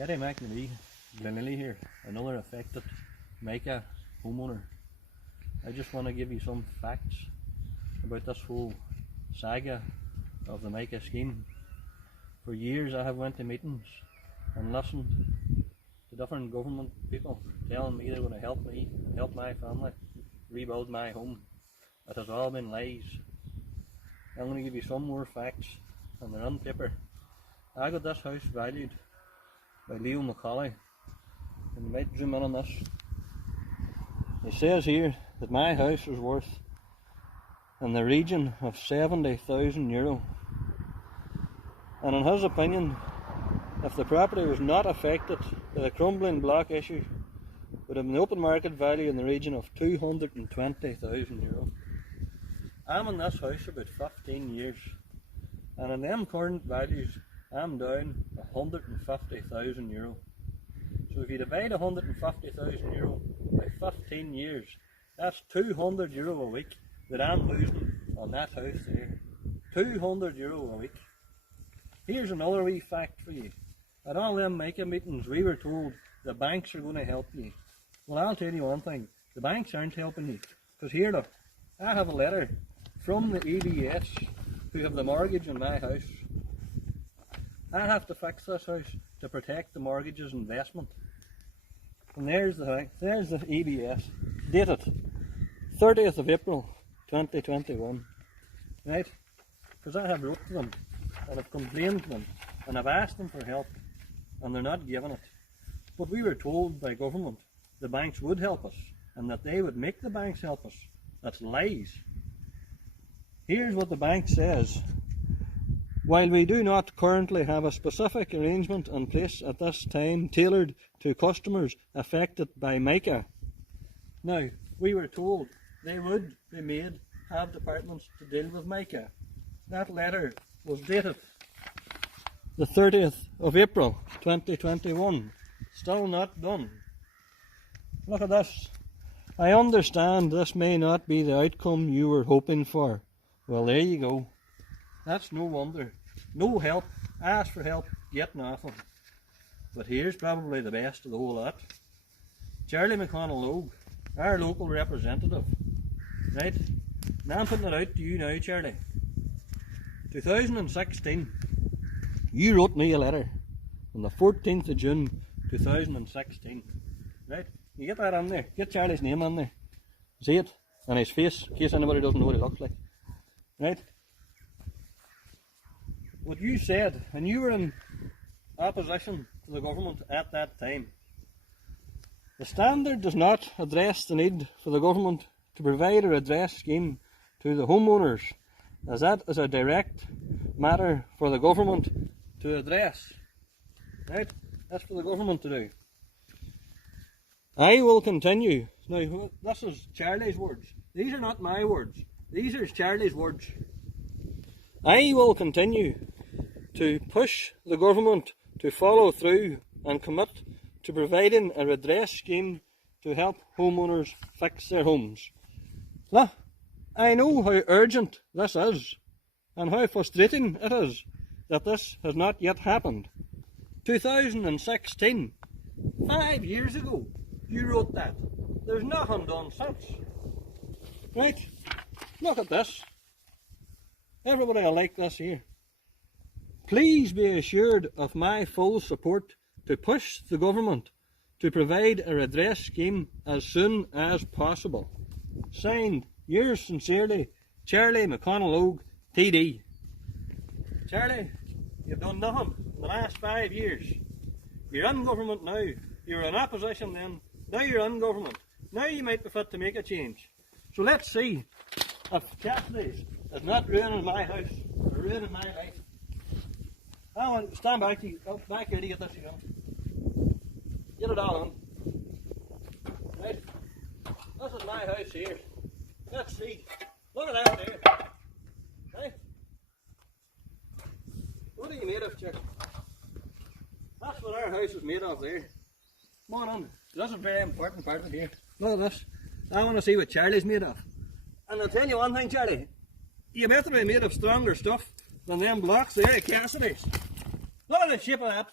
Eddie McNamee, Glenilly here, another affected Mica homeowner. I just want to give you some facts about this whole saga of the Mica scheme. For years I have went to meetings and listened to different government people telling me they're going to help me, help my family, rebuild my home. It has all been lies. I'm going to give you some more facts, and they're on paper. I got this house valued by Leo McCauley, and you might zoom in on this. He says here that my house is worth in the region of €70,000, and in his opinion, if the property was not affected by the crumbling block issue, it would have an open market value in the region of €220,000. I'm in this house about 15 years, and in them current values I'm down €150,000. So if you divide €150,000 by 15 years, that's €200 a week that I'm losing on that house there. €200 a week. Here's another wee fact for you. At all them Mica meetings we were told the banks are going to help you. Well, I'll tell you one thing, the banks aren't helping you. Because here look, I have a letter from the EBS who have the mortgage on my house. I have to fix this house to protect the mortgage's investment. And there's the EBS, dated 30th of April 2021. Right? Because I have wrote to them and I've complained to them and I've asked them for help and they're not giving it. But we were told by government the banks would help us and that they would make the banks help us. That's lies. Here's what the bank says. While we do not currently have a specific arrangement in place at this time tailored to customers affected by Mica. Now, we were told they would be made have departments to deal with Mica. That letter was dated the 30th of April 2021. Still not done. Look at this. I understand this may not be the outcome you were hoping for. Well, there you go. That's no wonder. No help, ask for help, get nothing. But here's probably the best of the whole lot. Charlie McConnell-Logue, our local representative, right? Now I'm putting it out to you now, Charlie. 2016, you wrote me a letter on the 14th of June 2016, right? You get that on there, get Charlie's name on there. See it? And his face, in case anybody doesn't know what he looks like. Right? What you said, and you were in opposition to the government at that time. The standard does not address the need for the government to provide a redress scheme to the homeowners, as that is a direct matter for the government to address. Right? That's for the government to do. I will continue. Now, this is Charlie's words. These are not my words. These are Charlie's words. I will continue to push the government to follow through and commit to providing a redress scheme to help homeowners fix their homes. Look, I know how urgent this is and how frustrating it is that this has not yet happened. 2016, 5 years ago, you wrote that. There's nothing done since. Right? Look at this. Everybody will like this here. Please be assured of my full support to push the government to provide a redress scheme as soon as possible. Signed, yours sincerely, Charlie McConnell-Logue, TD. Charlie, you've done nothing in the last 5 years. You're in government now. You were in opposition then. Now you're in government. Now you might be fit to make a change. So let's see if Cassidy's is not ruining my house or ruining my life. I want to stand back here to get this again. Get it all on. Right? This is my house here. Let's see. Look at that there. Right? What are you made of, Chuck? That's what our house is made of there. Come on. This is a very important part of it here. Look at this. I want to see what Charlie's made of. And I'll tell you one thing, Charlie. You better be made of stronger stuff than them blocks there at Cassidy's. Look at the shape of that.